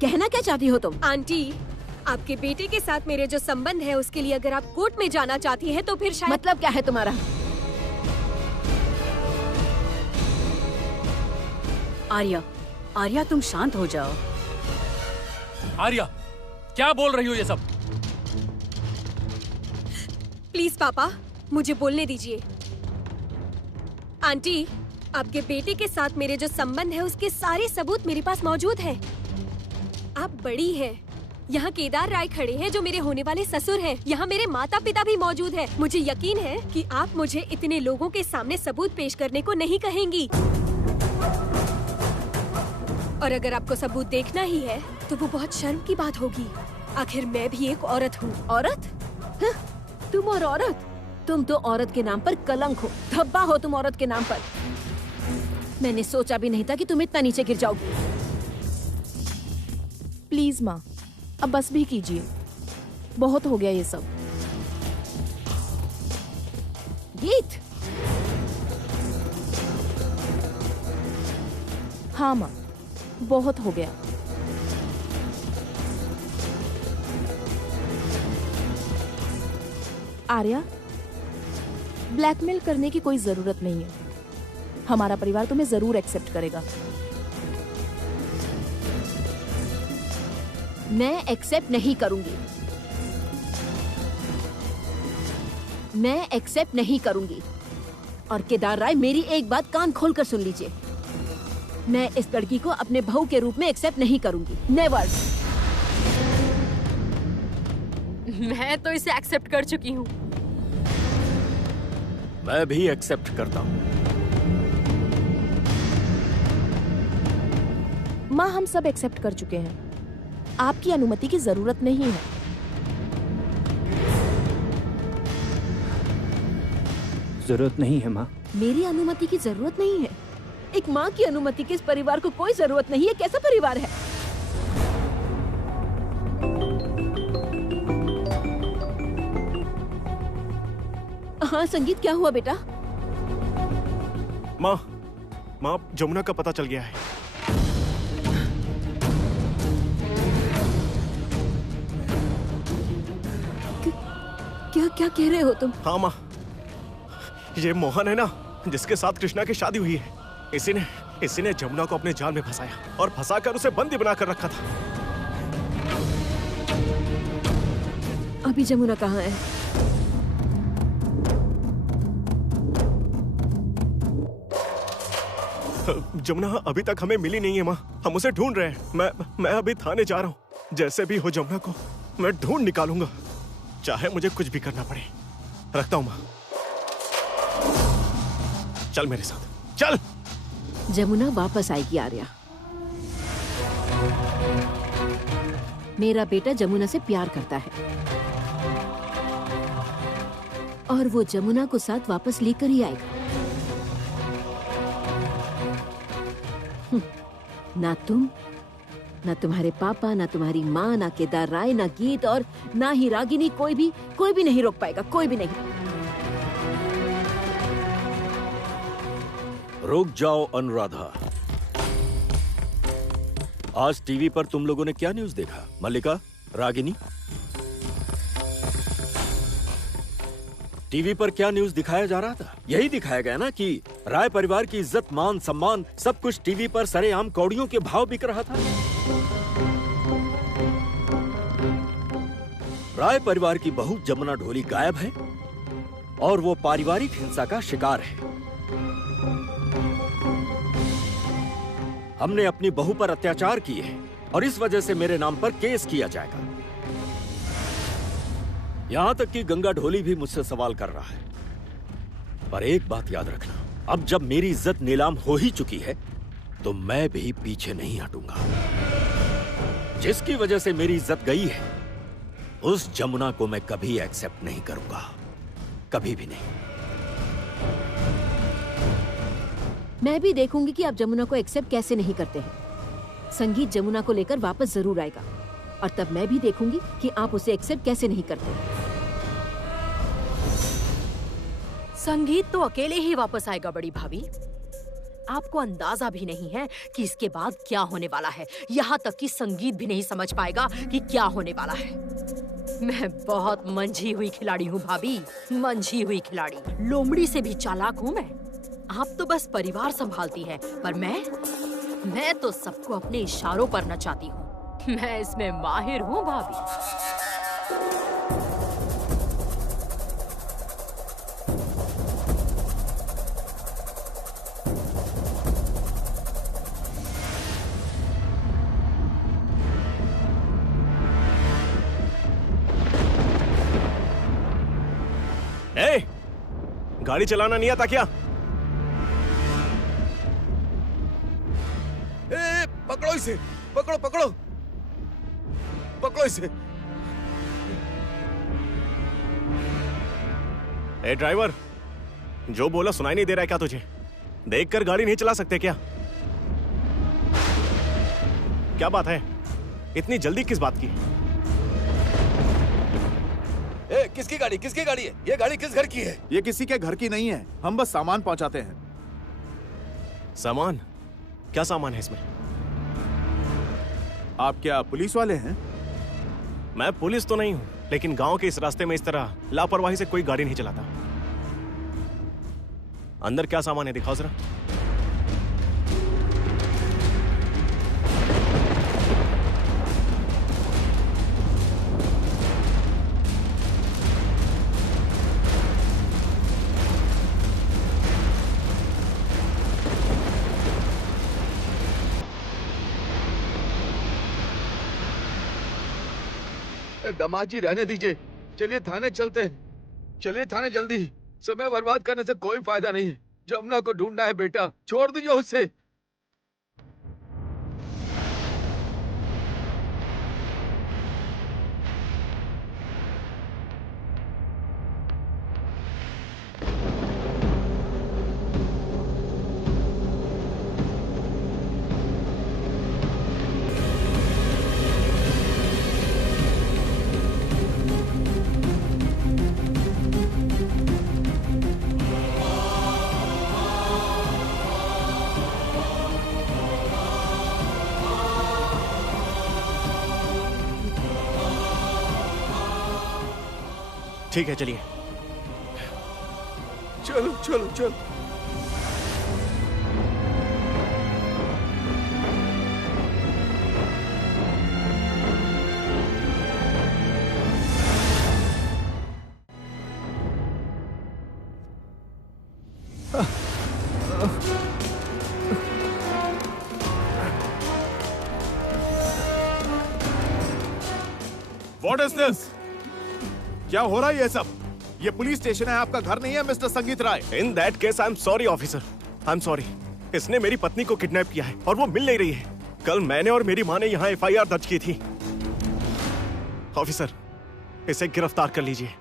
कहना क्या चाहती हो तुम? आंटी, आपके बेटे के साथ मेरे जो संबंध है उसके लिए अगर आप कोर्ट में जाना चाहती हैं तो फिर शायद। मतलब क्या है तुम्हारा? आर्या, आर्या तुम शांत हो जाओ। आर्या, क्या बोल रही हो ये सब? प्लीज पापा, मुझे बोलने दीजिए। आंटी, आपके बेटे के साथ मेरे जो संबंध है उसके सारे सबूत मेरे पास मौजूद हैं। आप बड़ी हैं। यहाँ केदार राय खड़े हैं जो मेरे होने वाले ससुर हैं। यहाँ मेरे माता पिता भी मौजूद हैं। मुझे यकीन है कि आप मुझे इतने लोगों के सामने सबूत पेश करने को नहीं कहेंगी। और अगर आपको सबूत देखना ही है तो वो बहुत शर्म की बात होगी। आखिर मैं भी एक औरत हूँ। औरत? हाँ, तुम और औरत? तुम तो औरत के नाम पर कलंक हो, धब्बा हो तुम औरत के नाम पर। मैंने सोचा भी नहीं था कि तुम इतना नीचे गिर जाओगी। प्लीज माँ, अब बस भी कीजिए, बहुत हो गया ये सब। गीत? हाँ माँ, बहुत हो गया। आर्या, ब्लैकमेल करने की कोई जरूरत नहीं है। हमारा परिवार तुम्हें जरूर एक्सेप्ट करेगा। मैं एक्सेप्ट नहीं करूंगी। मैं एक्सेप्ट नहीं करूंगी। और केदार राय, मेरी एक बात कान खोलकर सुन लीजिए। मैं इस लड़की को अपने बहू के रूप में एक्सेप्ट नहीं करूंगी। नेवर। मैं तो इसे एक्सेप्ट कर चुकी हूँ। मैं भी एक्सेप्ट करता हूँ। माँ, हम सब एक्सेप्ट कर चुके हैं। आपकी अनुमति की जरूरत नहीं है। जरूरत नहीं है माँ। मेरी अनुमति की जरूरत नहीं है? एक माँ की अनुमति की इस परिवार को कोई जरूरत नहीं है। कैसा परिवार है? हाँ संगीत, क्या हुआ बेटा? माँ, जमुना का पता चल गया है। क्या क्या कह रहे हो तुम? हाँ माँ, ये मोहन है ना, जिसके साथ कृष्णा की शादी हुई है। इसी ने जमुना को अपने जाल में फंसाया और फंसाकर उसे बंदी बनाकर रखा था। अभी जमुना कहाँ है? जमुना अभी तक हमें मिली नहीं है माँ। हम उसे ढूंढ रहे हैं। मैं अभी थाने जा रहा हूँ। जैसे भी हो जमुना को मैं ढूंढ निकालूंगा, चाहे मुझे कुछ भी करना पड़े। रखता हूँ माँ। चल मेरे साथ, चल। जमुना वापस आएगी आर्या। मेरा बेटा जमुना से प्यार करता है और वो जमुना को साथ वापस लेकर ही आएगा। ना तुम, ना तुम्हारे पापा, ना तुम्हारी माँ, ना केदार राय, ना गीत और ना ही रागिनी, कोई भी नहीं रोक पाएगा। कोई भी नहीं। रुक जाओ अनुराधा। आज टीवी पर तुम लोगों ने क्या न्यूज़ देखा? मल्लिका, रागिनी, टीवी पर क्या न्यूज़ दिखाया जा रहा था? यही दिखाया गया ना कि राय परिवार की इज्जत, मान, सम्मान सब कुछ टीवी पर सरेआम कौड़ियों के भाव बिक रहा था। राय परिवार की बहू जमुना ढोली गायब है और वो पारिवारिक हिंसा का शिकार है। हमने अपनी बहू पर अत्याचार किए हैं और इस वजह से मेरे नाम पर केस किया जाएगा। यहां तक कि गंगा ढोली भी मुझसे सवाल कर रहा है। पर एक बात याद रखना, अब जब मेरी इज्जत नीलाम हो ही चुकी है तो मैं भी पीछे नहीं हटूंगा। जिसकी वजह से मेरी इज्जत गई है, उस जमुना को मैं कभी एक्सेप्ट नहीं करूंगा, कभी भी नहीं। मैं भी देखूंगी कि आप जमुना को एक्सेप्ट कैसे नहीं करते हैं। संगीत जमुना को लेकर वापस जरूर आएगा और तब मैं भी देखूंगी कि आप उसे एक्सेप्ट कैसे नहीं करते। संगीत तो अकेले ही वापस आएगा बड़ी भाभी। आपको अंदाजा भी नहीं है कि इसके बाद क्या होने वाला है। यहाँ तक कि संगीत भी नहीं समझ पाएगा कि क्या होने वाला है। मैं बहुत मंझी हुई खिलाड़ी हूँ भाभी, मंझी हुई खिलाड़ी। लोमड़ी से भी चालाक हूँ मैं। आप तो बस परिवार संभालती हैं, पर मैं तो सबको अपने इशारों पर नचाती हूँ। मैं इसमें माहिर हूँ भाभी। ए, गाड़ी चलाना नहीं आता क्या? ए, पकड़ो इसे, पकड़ो पकड़ो पकड़ो इसे। ए ड्राइवर, जो बोला सुनाई नहीं दे रहा है क्या तुझे? देखकर गाड़ी नहीं चला सकते क्या? क्या बात है? इतनी जल्दी किस बात की? ए, किसकी गाड़ी है? ये गाड़ी किस घर की है? ये किसी के घर की नहीं है, हम बस सामान पहुंचाते हैं। सामान? क्या सामान है इसमें? आप क्या पुलिस वाले हैं? मैं पुलिस तो नहीं हूं, लेकिन गांव के इस रास्ते में इस तरह लापरवाही से कोई गाड़ी नहीं चलाता। अंदर क्या सामान है दिखाओ जरा। दामाद जी रहने दीजिए, चलिए थाने चलते हैं। चलिए थाने जल्दी, समय बर्बाद करने से कोई फायदा नहीं है। जमुना को ढूंढना है बेटा, छोड़ दीजिए उसे। ठीक है चलिए। चलो चलो चलो। What is this? क्या हो रहा है ये सब? ये पुलिस स्टेशन है, आपका घर नहीं है mister Sangeet Rai. In that case I am sorry officer, I am sorry. इसने मेरी पत्नी को किडनैप किया है और वो मिल नहीं रही है। कल मैंने और मेरी माँ ने यहाँ FIR दर्ज की थी। ऑफिसर, इसे गिरफ्तार कर लीजिए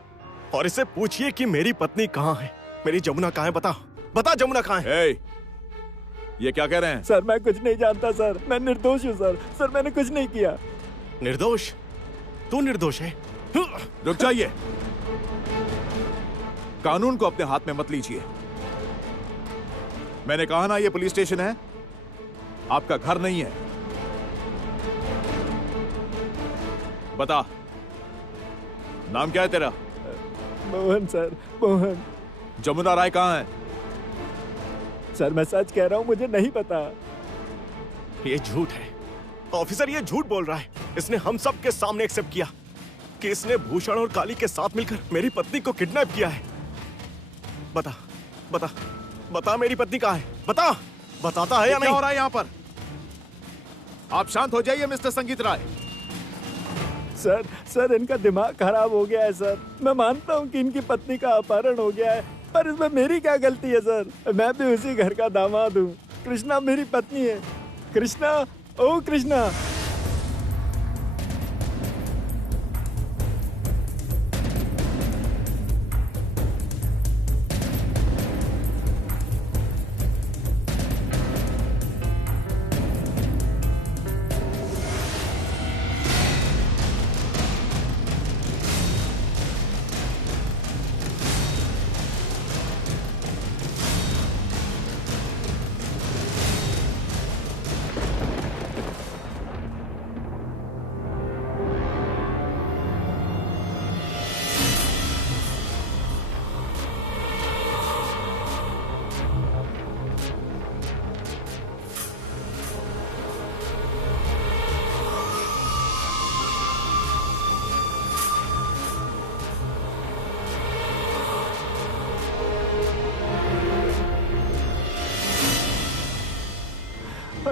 और इससे पूछिए कि मेरी पत्नी कहाँ है। मेरी जमुना कहाँ है? बता जमुना कहाँ है? hey, ये क्या कह रहे हैं? सर मैं कुछ नहीं जानता सर, मैं निर्दोष हूँ सर। सर मैंने कुछ नहीं किया। निर्दोष? तू निर्दोष है? रुक जाइए, कानून को अपने हाथ में मत लीजिए। मैंने कहा ना ये पुलिस स्टेशन है, आपका घर नहीं है। बता, नाम क्या है तेरा? मोहन सर, मोहन। जमुना राय कहाँ है? सर मैं सच कह रहा हूँ, मुझे नहीं पता। ये झूठ है ऑफिसर, ये झूठ बोल रहा है। इसने हम सब के सामने एक्सेप्ट किया कि इसने भूषण और काली के साथ मिलकर मेरी पत्नी को किडनैप किया है। बता बता बता मेरी पत्नी कहाँ है? बताता है या नहीं? क्या हो रहा है यहाँ पर? आप शांत हो जाइए मिस्टर संगीत राय। सर इनका दिमाग खराब हो गया है सर। मैं मानता हूँ कि इनकी पत्नी का अपहरण हो गया है, पर इसमें मेरी क्या गलती है सर? मैं भी उसी घर का दामाद हूँ। कृष्णा मेरी पत्नी है। कृष्णा, ओ कृष्णा।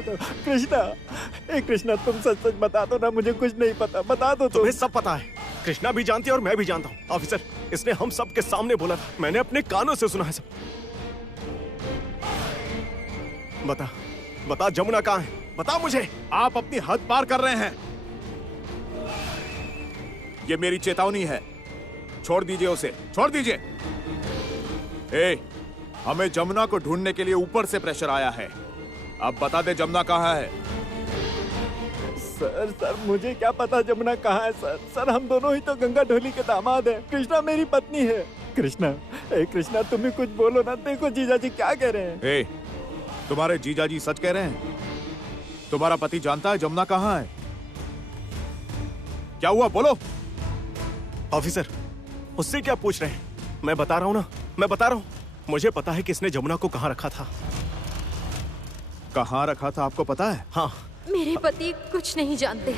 दो कृष्णा। ए कृष्णा, तुम सच सच बता दो ना, मुझे कुछ नहीं पता, बता दो। तुम्हें सब पता है, कृष्णा भी जानती है और मैं भी जानता हूँ। ऑफिसर, इसने हम सब के सामने बोला था, मैंने अपने कानों से सुना है सब। बता बता, जमुना कहाँ है? बता मुझे। आप अपनी हद पार कर रहे हैं। ये मेरी चेतावनी है, छोड़ दीजिए उसे, छोड़ दीजिए। हमें जमुना को ढूंढने के लिए ऊपर से प्रेशर आया है। अब बता दे जमुना कहाँ है। सर मुझे क्या पता जमुना कहाँ है। सर हम दोनों ही तो गंगा ढोली के दामाद हैं। कृष्णा मेरी पत्नी है। कृष्णा तुम ही कुछ बोलो ना। देखो जीजाजी क्या कह रहे हैं। तुम्हारे जीजाजी सच कह रहे हैं? तुम्हारा पति जानता है जमुना कहाँ है? क्या हुआ, बोलो। ऑफिसर, उससे क्या पूछ रहे हैं? मैं बता रहा हूँ ना, मैं बता रहा हूँ। मुझे पता है कि इसने जमुना को कहाँ रखा था। कहाँ रखा था आपको पता है? हाँ। मेरे पति कुछ नहीं जानते।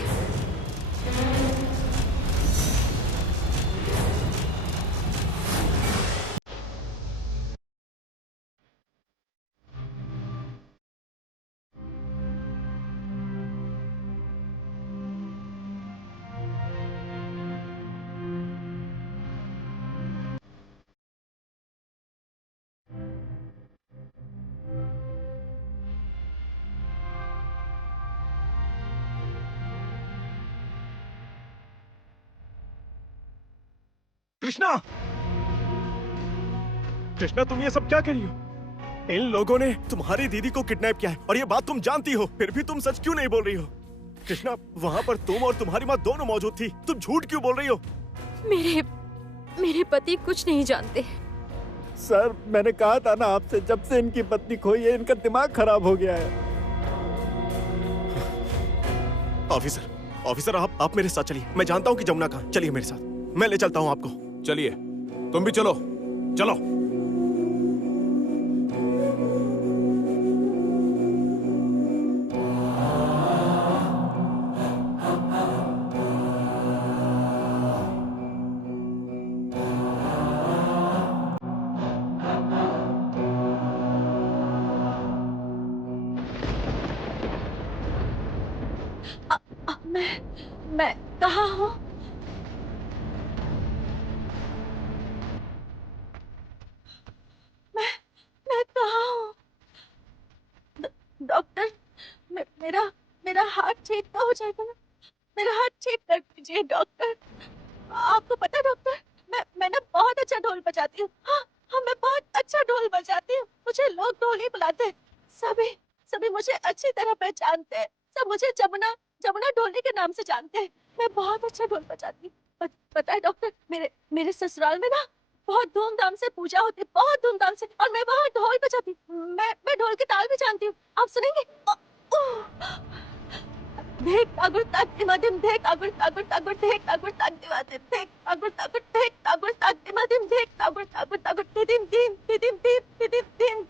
कृष्णा, कृष्णा तुम ये सब क्या कर रही हो? इन लोगों ने तुम्हारी दीदी को किडनैप किया है और ये बात तुम जानती हो, फिर भी तुम सच क्यों नहीं बोल रही हो? कृष्णा, वहाँ पर तुम और तुम्हारी माँ दोनों मौजूद थी, तुम झूठ क्यों बोल रही हो? मेरे पति कुछ नहीं जानते। सर मैंने कहा था ना आपसे, जब से इनकी पत्नी खोई है इनका दिमाग खराब हो गया है। ऑफिसर आप मेरे साथ चलिए। मैं जानता हूँ कि जमुना कहाँ। चलिए मेरे साथ, मैं ले चलता हूँ आपको। चलिए, तुम भी चलो, चलो। मैं कहाँ हूँ? मैं कहाँ हूँ? डॉक्टर, मेरा हार्ट ठीक तो हो जाएगा ना? मेरा हार्ट ठीक कर दीजिए डॉक्टर। आपको पता है डॉक्टर, मैं ना बहुत अच्छा ढोल बजाती हूँ। हाँ, मैं बहुत अच्छा ढोल बजाती हूँ। मुझे लोग ढोल ही बुलाते हैं। सभी मुझे अच्छी तरह पहचानते हैं। सब मुझे जमुना ढोली के नाम से जानते हैं। मैं बहुत अच्छा ढोल बजाती हूँ। पता है डॉक्टर, मेरे ससुराल में ना बहुत धूमधाम से पूजा होती है, बहुत धूमधाम से, और मैं वहाँ ढोल बजाती हूँ। मैं ढोल की ताल भी जानती हूँ। आप सुनेंगे? धेक तागुर ताग दिमादिम, धेक तागुर तागुर तागुर, धेक तागुर ताग दिमादिम, धेक तागुर तागुर, धेक तागुर ताग दिमादिम, धेक तागुर तागुर तागुर, दिदिम दिम दिदिम दिम दिदिम दिम।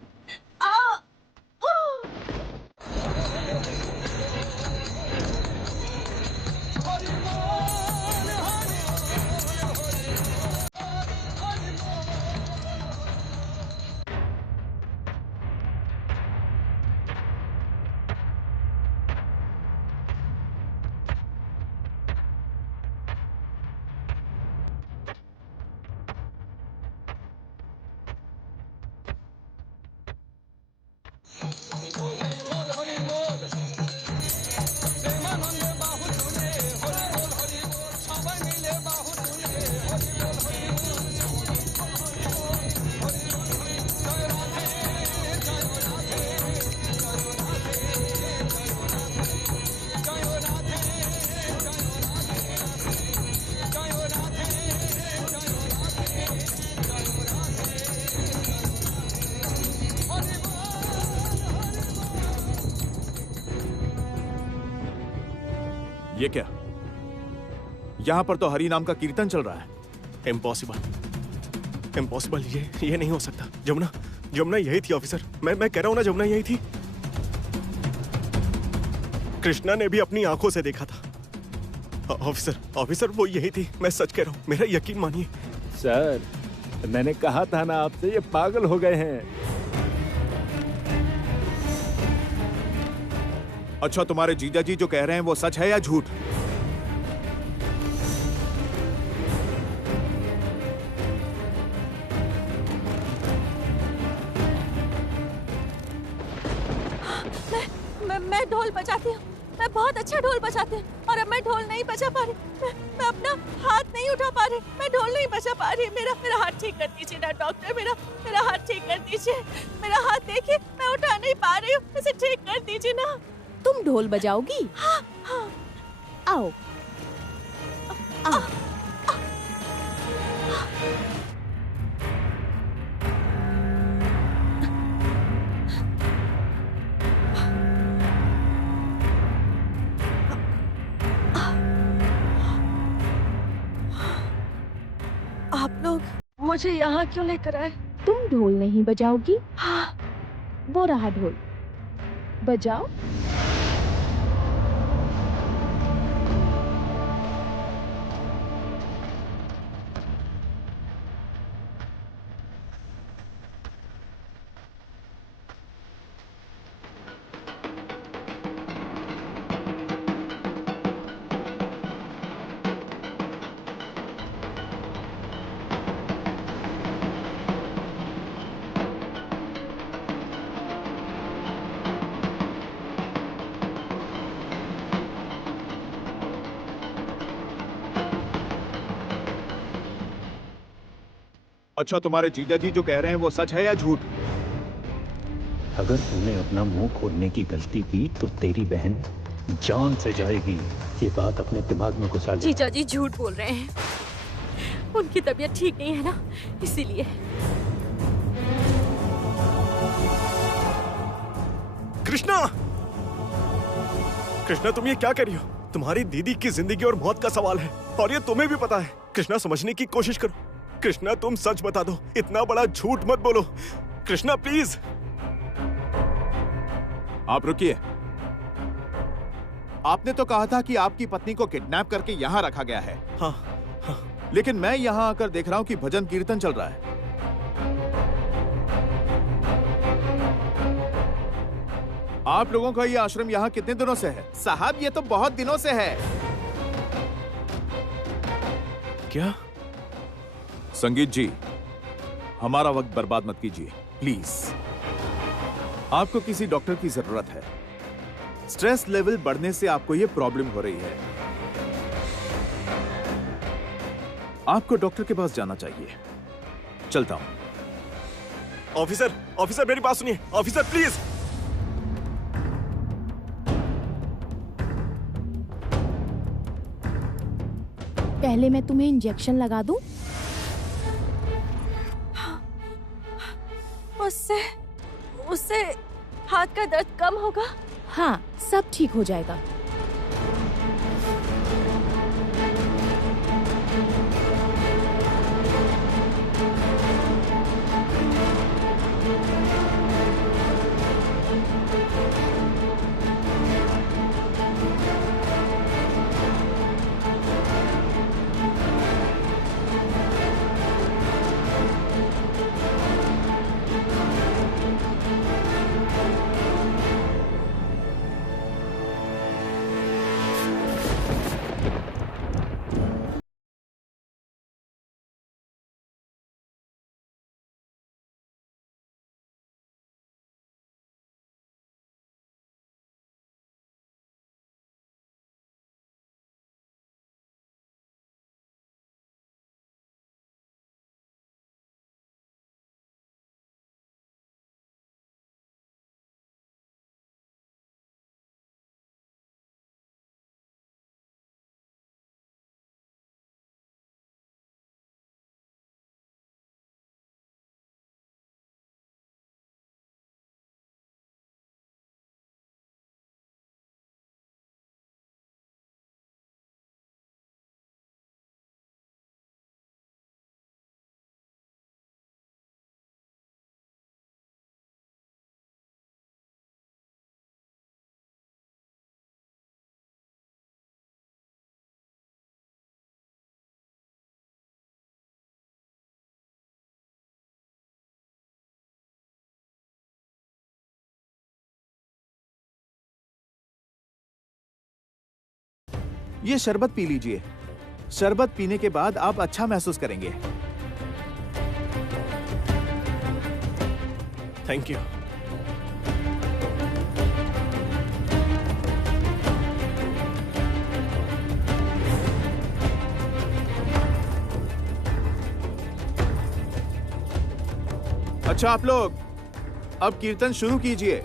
ये क्या? यहाँ पर तो हरि नाम का कीर्तन चल रहा है। इम्पॉसिबल, ये नहीं हो सकता। जमुना यही थी ऑफिसर। मैं कह रहा हूँ ना, जमुना यही थी। कृष्णा ने भी अपनी आंखों से देखा था। ऑफिसर वो यही थी, मैं सच कह रहा हूँ, मेरा यकीन मानिए। सर मैंने कहा था ना आपसे, ये पागल हो गए हैं। अच्छा, तुम्हारे जीजा जी जो कह रहे हैं वो सच है या झूठ? मैं ढोल बजाती हूँ। मैं बहुत अच्छा ढोल बजाती हूँ और अब मैं ढोल नहीं बजा पा रही। मैं अपना हाथ नहीं उठा पा रही। मैं ढोल नहीं बजा पा रही। मेरा हाथ ठीक कर दीजिए ना डॉक्टर। मेरा हाथ ठीक कर दीजिए। मेरा हाथ देखिए, मैं उठा नहीं पा रही हूँ। इसे ठीक कर दीजिए ना। तुम ढोल बजाओगी? हाँ, हाँ। आओ आओ। आप लोग मुझे यहाँ क्यों लेकर आए? तुम ढोल नहीं बजाओगी? हाँ। वो रहा ढोल, बजाओ। अच्छा, तुम्हारे जीजा जी जो कह रहे हैं वो सच है या झूठ? अगर तूने अपना मुंह खोलने की गलती की तो तेरी बहन जान से जाएगी। ये बात अपने दिमाग में घुसा ले। जीजा जी झूठ बोल रहे हैं। उनकी तबीयत ठीक नहीं है ना, इसीलिए। कृष्णा! कृष्णा, तुम ये क्या कर रही हो? तुम्हारी दीदी की जिंदगी और मौत का सवाल है और ये तुम्हें भी पता है। कृष्णा, समझने की कोशिश करो। कृष्णा, तुम सच बता दो। इतना बड़ा झूठ मत बोलो। कृष्णा, प्लीज। आप रुकिए। आपने तो कहा था कि आपकी पत्नी को किडनैप करके यहाँ रखा गया है। हाँ, हाँ। लेकिन मैं यहाँ आकर देख रहा हूँ कि भजन कीर्तन चल रहा है। आप लोगों का ये आश्रम यहाँ कितने दिनों से है? साहब, ये तो बहुत दिनों से है। क्या? संगीत जी, हमारा वक्त बर्बाद मत कीजिए प्लीज। आपको किसी डॉक्टर की जरूरत है। स्ट्रेस लेवल बढ़ने से आपको ये प्रॉब्लम हो रही है। आपको डॉक्टर के पास जाना चाहिए। चलता हूं। ऑफिसर, मेरी बात सुनिए। Officer, please. पहले मैं तुम्हें इंजेक्शन लगा दूं? उससे हाथ का दर्द कम होगा? हाँ, सब ठीक हो जाएगा। ये शरबत पी लीजिए। शरबत पीने के बाद आप अच्छा महसूस करेंगे। Thank you. अच्छा आप लोग अब कीर्तन शुरू कीजिए।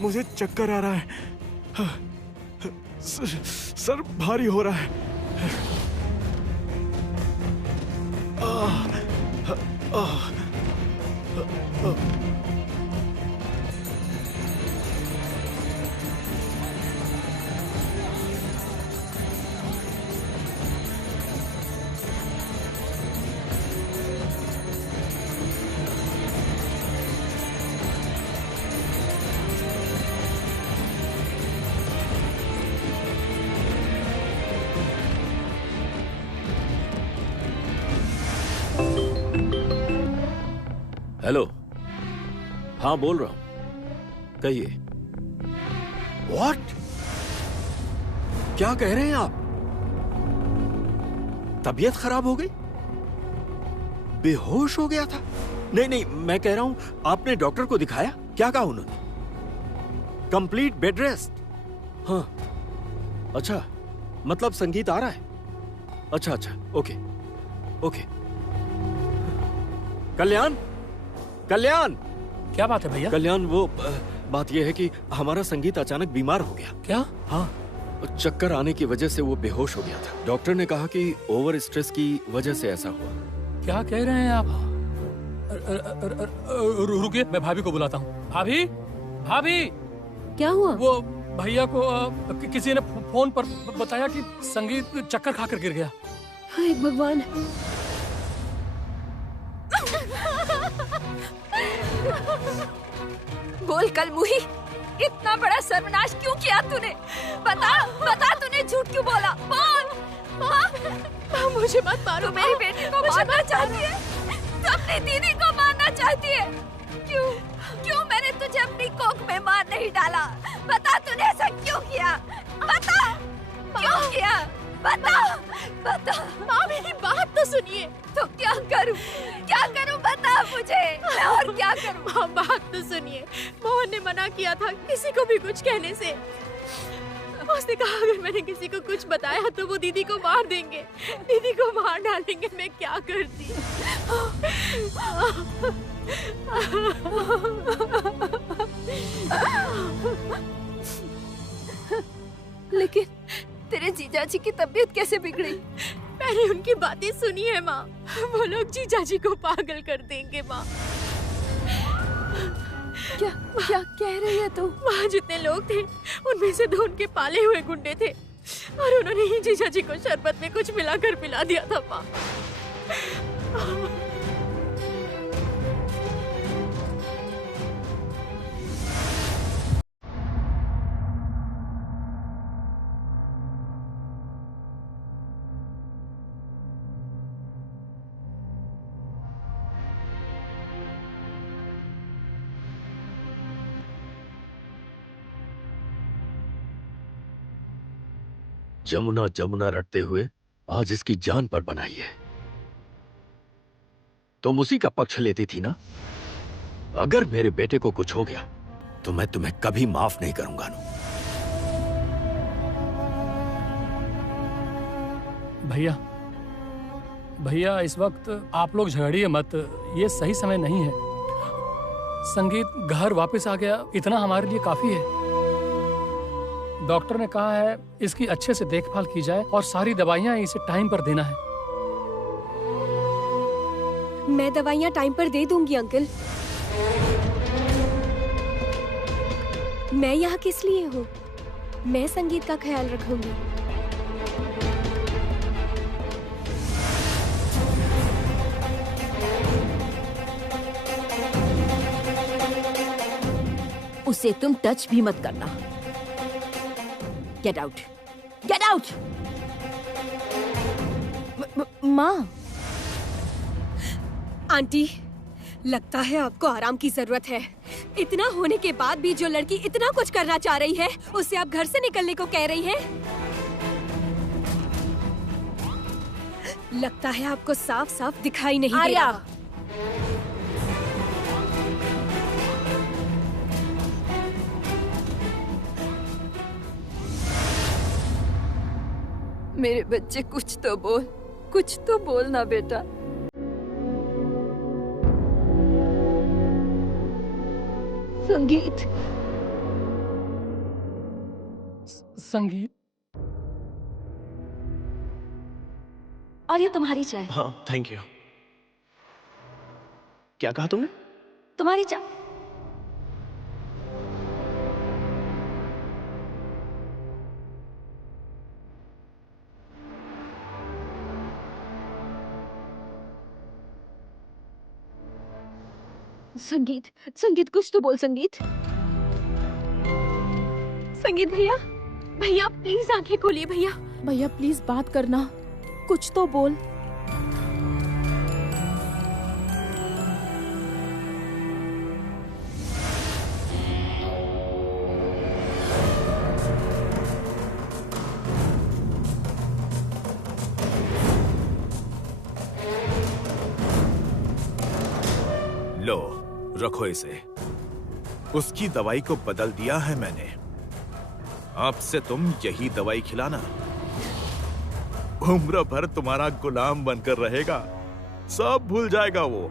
मुझे चक्कर आ रहा है। सर भारी हो रहा है। हेलो, हाँ बोल रहा हूं, कहिए। व्हाट? क्या कह रहे हैं आप? तबीयत खराब हो गई? बेहोश हो गया था? नहीं, मैं कह रहा हूं, आपने डॉक्टर को दिखाया? क्या कहा उन्होंने? Complete bed rest? हाँ, अच्छा, मतलब संगीत आ रहा है? अच्छा, ओके। कल्याण, क्या बात है भैया? कल्याण, वो बात यह है कि हमारा संगीत अचानक बीमार हो गया। क्या? हाँ, चक्कर आने की वजह से वो बेहोश हो गया था। डॉक्टर ने कहा कि ओवर स्ट्रेस की वजह से ऐसा हुआ। क्या कह रहे हैं आप? रुकिए, मैं भाभी को बुलाता हूँ। भाभी, क्या हुआ? वो भैया को किसी ने फोन पर बताया कि संगीत चक्कर खाकर गिर गया। हाय भगवान। बोल कलमुही, इतना बड़ा सर्वनाश क्यों किया तूने? बता तूने झूठ क्यों बोला? बोल। मुझे मत मारो। तू मेरी बेटी को मारना चाहती है? तू अपनी दीदी को मारना चाहती है? क्यों मैंने तुझे अपनी कोख में मार नहीं डाला? बता, तूने ऐसा क्यों किया? बता, क्यों किया? बता। माँ, मेरी बात तो सुनिए। तो क्या करूं? बता मुझे, मैं और क्या करूं? माँ, बात तो सुनिए। मोहन ने मना किया था किसी को भी कुछ कहने से। उसने कहा अगर मैंने किसी को कुछ बताया तो वो दीदी को मार देंगे, दीदी को मार डालेंगे। मैं क्या करती? लेकिन तेरे जीजाजी की तबीयत कैसे बिगड़ी? मैंने उनकी बातें सुनी है माँ। वो लोग जीजाजी को पागल कर देंगे माँ। क्या कह रही है तू? वहाँ जितने लोग थे उनमें से 2 उनके पाले हुए गुंडे थे और उन्होंने ही जीजाजी को शरबत में कुछ मिलाकर पिला दिया था माँ। जमुना रटते हुए आज इसकी जान पर बनाई है। तुम उसी का पक्ष लेती थी ना? अगर मेरे बेटे को कुछ हो गया तो मैं तुम्हें कभी माफ नहीं करूंगा। भैया, इस वक्त आप लोग झगड़िए मत, ये सही समय नहीं है। संगीत घर वापस आ गया, इतना हमारे लिए काफी है। डॉक्टर ने कहा है इसकी अच्छे से देखभाल की जाए और सारी दवाइयाँ इसे टाइम पर देना है। मैं दवाइयाँ टाइम पर दे दूंगी अंकल। मैं यहाँ किस लिए हूँ? मैं संगीत का ख्याल रखूंगी। उसे तुम टच भी मत करना। Get out. माँ। आंटी, लगता है आपको आराम की जरूरत है। इतना होने के बाद भी जो लड़की इतना कुछ करना चाह रही है, उससे आप घर से निकलने को कह रही हैं? लगता है आपको साफ साफ दिखाई नहीं दे आर्या। रहा। मेरे बच्चे, कुछ तो बोल, कुछ तो बोल ना बेटा। संगीत, संगीत। और ये तुम्हारी चाय। हाँ, थैंक यू। क्या कहा तुमने? तुम्हारी चाय। संगीत, संगीत कुछ तो बोल। संगीत, संगीत भैया, भैया प्लीज आंखें खोलिए। भैया, भैया प्लीज बात करना, कुछ तो बोल। लो, रखो इसे। उसकी दवाई को बदल दिया है मैंने। अब से तुम यही दवाई खिलाना। उम्र भर तुम्हारा गुलाम बनकर रहेगा। सब भूल जाएगा वो।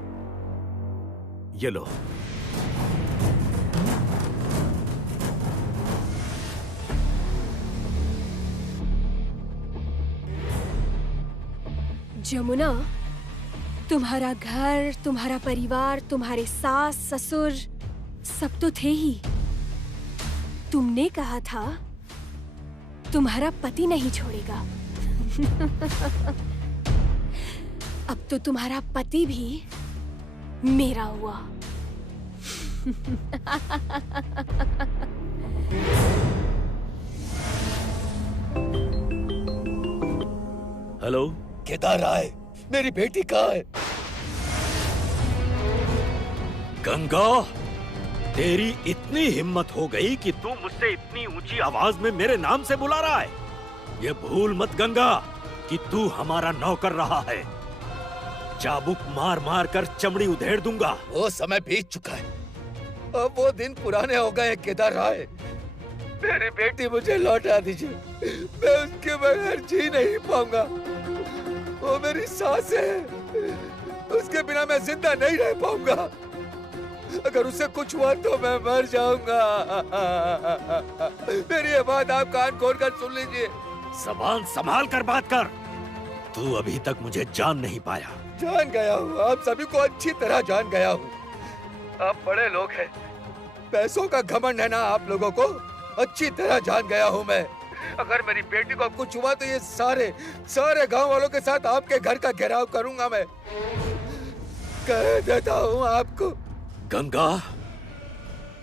ये लो। जमुना, तुम्हारा घर, तुम्हारा परिवार, तुम्हारे सास ससुर सब तो थे ही। तुमने कहा था तुम्हारा पति नहीं छोड़ेगा। अब तो तुम्हारा पति भी मेरा हुआ। हेलो, केदार राय, मेरी बेटी कहाँ है? गंगा, तेरी इतनी हिम्मत हो गई कि तू मुझसे इतनी ऊंची आवाज में मेरे नाम से बुला रहा है। ये भूल मत गंगा कि तू हमारा नौकर रहा है। चाबुक मार मार कर चमड़ी उधेड़ दूंगा। वो समय बीत चुका है। अब वो दिन पुराने हो गए केदार राय। मेरी बेटी मुझे लौटा दीजिए। मैं उसके बगैर जी नहीं पाऊंगा। वो मेरी सास है। उसके बिना मैं जिंदा नहीं रह पाऊंगा। अगर उसे कुछ हुआ तो मैं मर जाऊंगा। मेरी ये बात आप कान खोलकर सुन लीजिए। ज़बान संभाल कर बात कर। तू अभी तक मुझे जान नहीं पाया। जान गया हूँ, आप सभी को अच्छी तरह जान गया हूँ। आप बड़े लोग हैं, पैसों का घमंड है ना आप लोगों को। अच्छी तरह जान गया हूँ मैं। अगर मेरी बेटी को कुछ हुआ तो ये सारे गांव वालों के साथ आपके घर का घेराव करूंगा मैं। कह देता हूँ आपको। गंगा,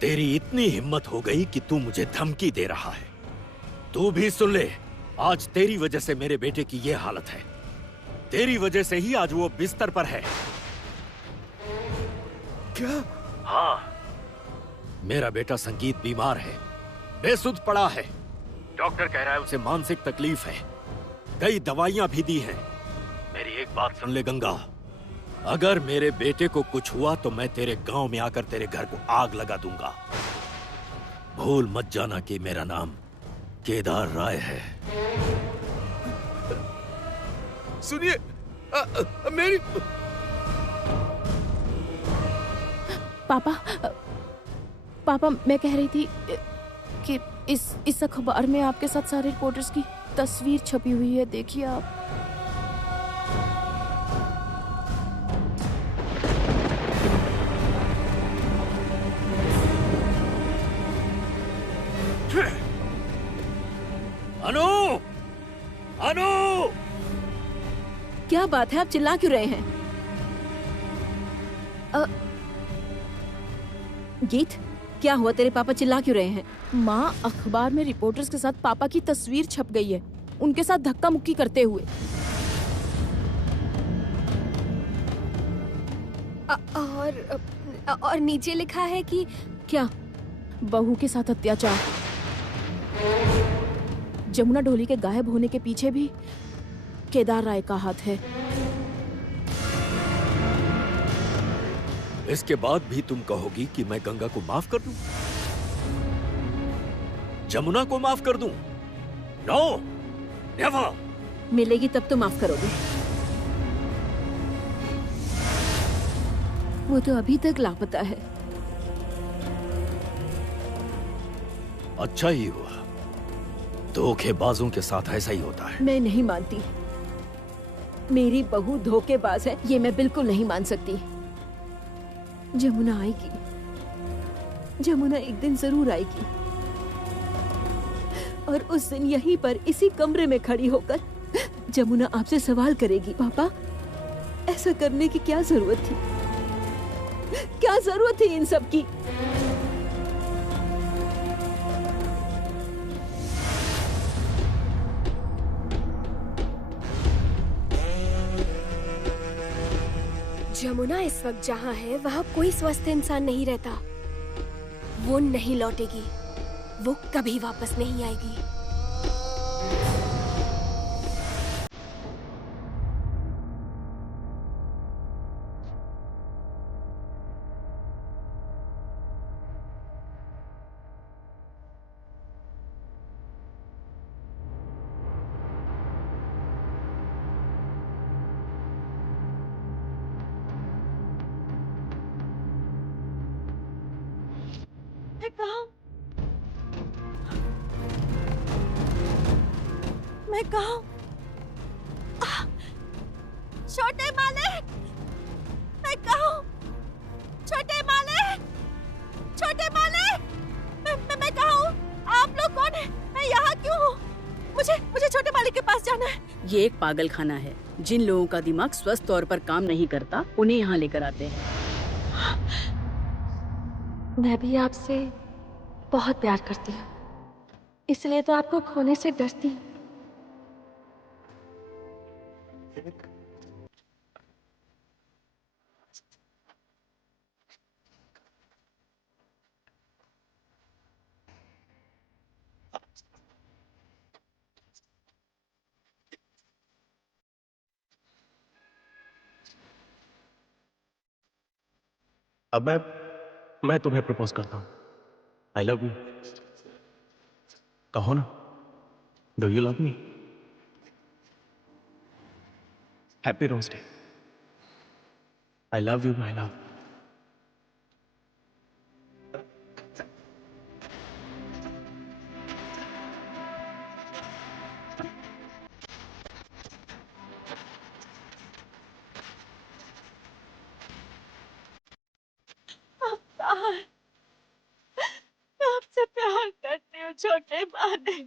तेरी इतनी हिम्मत हो गई कि तू मुझे धमकी दे रहा है। तू भी सुन ले, आज तेरी वजह से मेरे बेटे की ये हालत है। तेरी वजह से ही आज वो बिस्तर पर है। क्या? हाँ, मेरा बेटा संगीत बीमार है, बेसुध पड़ा है। डॉक्टर कह रहा है उसे मानसिक तकलीफ है। कई दवाइयां भी दी हैं। मेरी एक बात सुन ले गंगा, अगर मेरे बेटे को कुछ हुआ तो मैं तेरे गांव में आकर तेरे घर को आग लगा दूंगा। भूल मत जाना कि मेरा नाम केदार राय है। सुनिए, मेरी पापा, मैं कह रही थी कि इस अखबार में आपके साथ सारे रिपोर्टर्स की तस्वीर छपी हुई है। देखिए आप। अनु! अनु! क्या बात है, आप चिल्ला क्यों रहे हैं? गीत, क्या हुआ? तेरे पापा चिल्ला क्यों रहे हैं? माँ, अखबार में रिपोर्टर्स के साथ पापा की तस्वीर छप गई है, उनके साथ धक्का मुक्की करते हुए। और नीचे लिखा है कि क्या? बहू के साथ अत्याचार। जमुना ढोली के गायब होने के पीछे भी केदार राय का हाथ है। इसके बाद भी तुम कहोगी कि मैं गंगा को माफ कर दूं? जमुना को माफ कर दूं? No, never. मिलेगी तब तो माफ करोगे। वो तो अभी तक लापता है। अच्छा ही हुआ। धोखेबाजों के साथ ऐसा ही होता है। मैं नहीं मानती। मेरी बहू धोखेबाज है, ये मैं बिल्कुल नहीं मान सकती। जमुना आएगी। जमुना एक दिन जरूर आएगी। और उस दिन यहीं पर इसी कमरे में खड़ी होकर जमुना आपसे सवाल करेगी, पापा ऐसा करने की क्या जरूरत थी? क्या जरूरत थी इन सब की? जमुना इस वक्त जहाँ है वहाँ कोई स्वस्थ इंसान नहीं रहता। वो नहीं लौटेगी। वो कभी वापस नहीं आएगी। मैं कहा छोटे मालिक, मैं कहा छोटे मालिक, छोटे मालिक, मैं कहा हूँ? आप लोग कौन है? मैं यहाँ क्यों हूँ? मुझे छोटे मालिक के पास जाना है। ये एक पागल खाना है। जिन लोगों का दिमाग स्वस्थ तौर पर काम नहीं करता उन्हें यहाँ लेकर आते हैं। मैं भी आपसे बहुत प्यार करती हूँ, इसलिए तो आपको खोने से डरती हूँ। अब मैं तुम्हें प्रपोज करता हूँ। I love you. कहो ना, do you love me? Happy rose day. I love you my love. छोटे मालिक,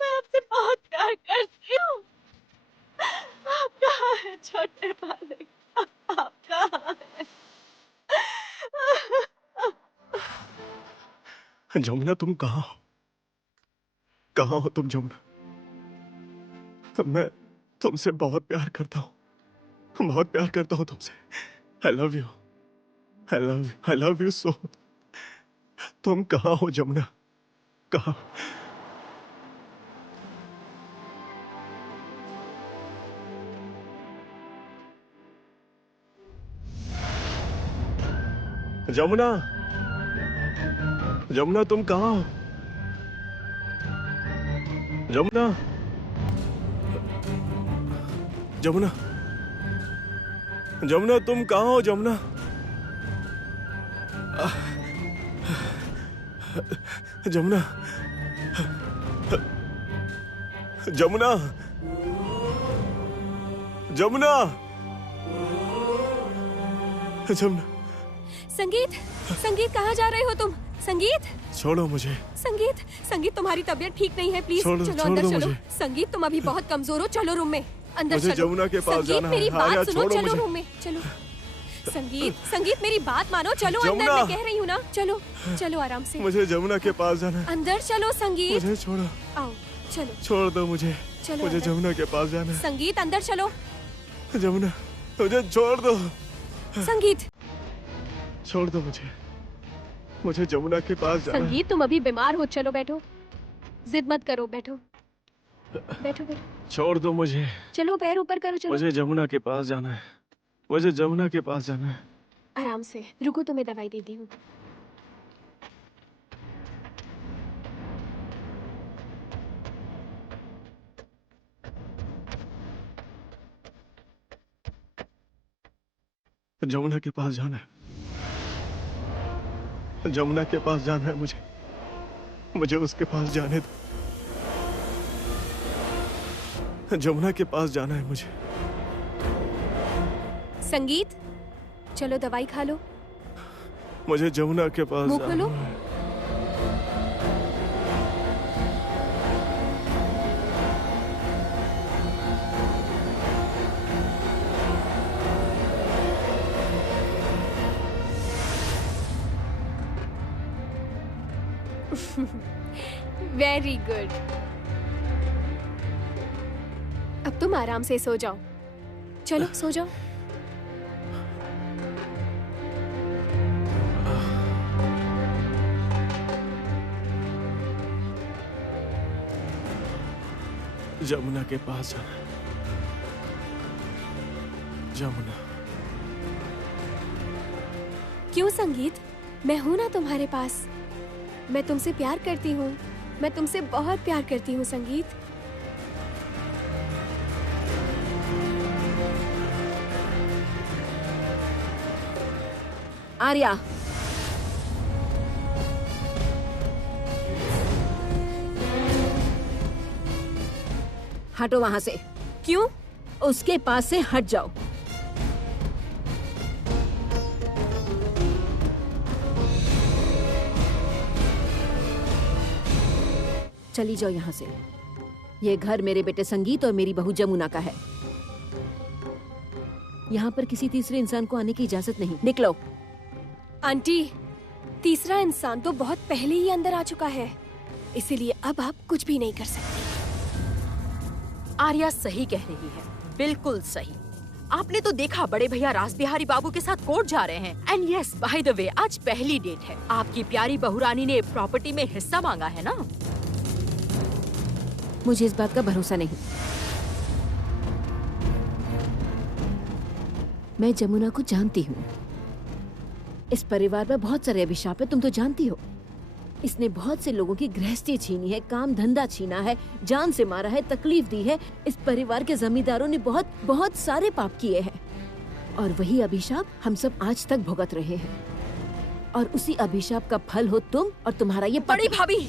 मैं आपसे बहुत प्यार करती हूँ। आप कहाँ हैं छोटे मालिक? आप कहाँ हैं? जमुना तुम कहाँ हो? कहाँ हो तुम जमुना? मैं तुमसे बहुत प्यार करता हूँ, बहुत प्यार करता हूँ तुमसे। आई love you, I love you, I love you so. तुम कहाँ हो जमुना? कहाँ? जमुना, जमुना तुम कहाँ हो? जमुना, जमुना, जमुना तुम कहाँ हो? जमुना, जमुना, जमुना, जमुना, जमुना। संगीत, संगीत कहाँ जा रहे हो तुम? संगीत, छोड़ो मुझे। संगीत, संगीत तुम्हारी तबीयत ठीक नहीं है, प्लीज चलो अंदर चलो। संगीत तुम अभी बहुत कमजोर हो, चलो रूम में अंदर चलो। मुझे जमुना के पास जाना है। मेरी बात सुनो, चलो मुझे। रूम में चलो। संगीत, संगीत मेरी बात मानो, चलो अंदर, मैं कह रही हूँ ना, चलो चलो आराम से। मुझे जमुना के पास जाना है। अंदर चलो संगीत। मुझे छोड़ो। आओ चलो। छोड़ दो मुझे। चलो मुझे जमुना के पास जाना है। संगीत अंदर चलो। जमुना, मुझे छोड़ दो। संगीत, छोड़ दो मुझे जमुना के पास जाना है। संगीत तुम अभी बीमार हो, चलो बैठो, जिद मत करो, बैठो बैठो बैठो। छोड़ दो मुझे, चलो पैर ऊपर करो, चलो। मुझे जमुना के पास जाना है, मुझे जमुना के पास जाना है। आराम से रुको, तुम्हें दवाई देती हूँ। जमुना के पास जाना है, जमुना के पास जाना है मुझे उसके पास जाने दो। जमुना के पास जाना है मुझे। संगीत, चलो दवाई खा लो। मुझे जमुना के पास मुंह जाना खोलो। है। Very good. अब तुम आराम से सो जाओ, चलो सो जाओ। जमुना के पास जाना है, जमुना। क्यों संगीत, मैं हूं ना तुम्हारे पास। मैं तुमसे प्यार करती हूँ, मैं तुमसे बहुत प्यार करती हूँ संगीत। आर्या, हटो वहां से। क्यों? उसके पास से हट जाओ। चली जाओ यहाँ से। ये घर मेरे बेटे संगीत और मेरी बहू जमुना का है। यहाँ पर किसी तीसरे इंसान को आने की इजाजत नहीं। निकलो। आंटी, तीसरा इंसान तो बहुत पहले ही अंदर आ चुका है, इसीलिए अब आप कुछ भी नहीं कर सकती। आर्या सही कह रही है, बिल्कुल सही। आपने तो देखा बड़े भैया रासबिहारी बाबू के साथ कोर्ट जा रहे हैं। And yes, by the way, आज पहली डेट है। आपकी प्यारी बहुरानी ने प्रॉपर्टी में हिस्सा मांगा है ना? मुझे इस बात का भरोसा नहीं। मैं जमुना को जानती हूँ। इस परिवार में बहुत सारे अभिशाप है, तुम तो जानती हो। इसने बहुत से लोगों की गृहस्थी छीनी है, काम धंधा छीना है, जान से मारा है, तकलीफ दी है। इस परिवार के जमींदारों ने बहुत बहुत सारे पाप किए हैं और वही अभिशाप हम सब आज तक भुगत रहे हैं। और उसी अभिशाप का फल हो तुम और तुम्हारा ये बड़ी भाभी।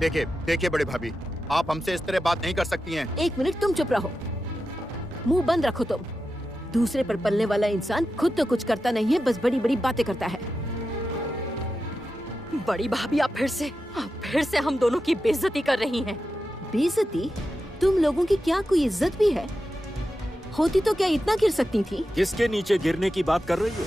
देखिए बड़े भाभी, आप हमसे इस तरह बात नहीं कर सकती हैं। एक मिनट, तुम चुप रहो, मुंह बंद रखो तुम। दूसरे पर पलने वाला इंसान खुद तो कुछ करता नहीं है, बस बड़ी बड़ी बातें करता है। बड़ी भाभी, आप फिर से हम दोनों की बेइज्जती कर रही हैं। बेइज्जती? तुम लोगों की क्या कोई इज्जत भी है? होती तो क्या इतना गिर सकती थी? किसके नीचे गिरने की बात कर रही हो?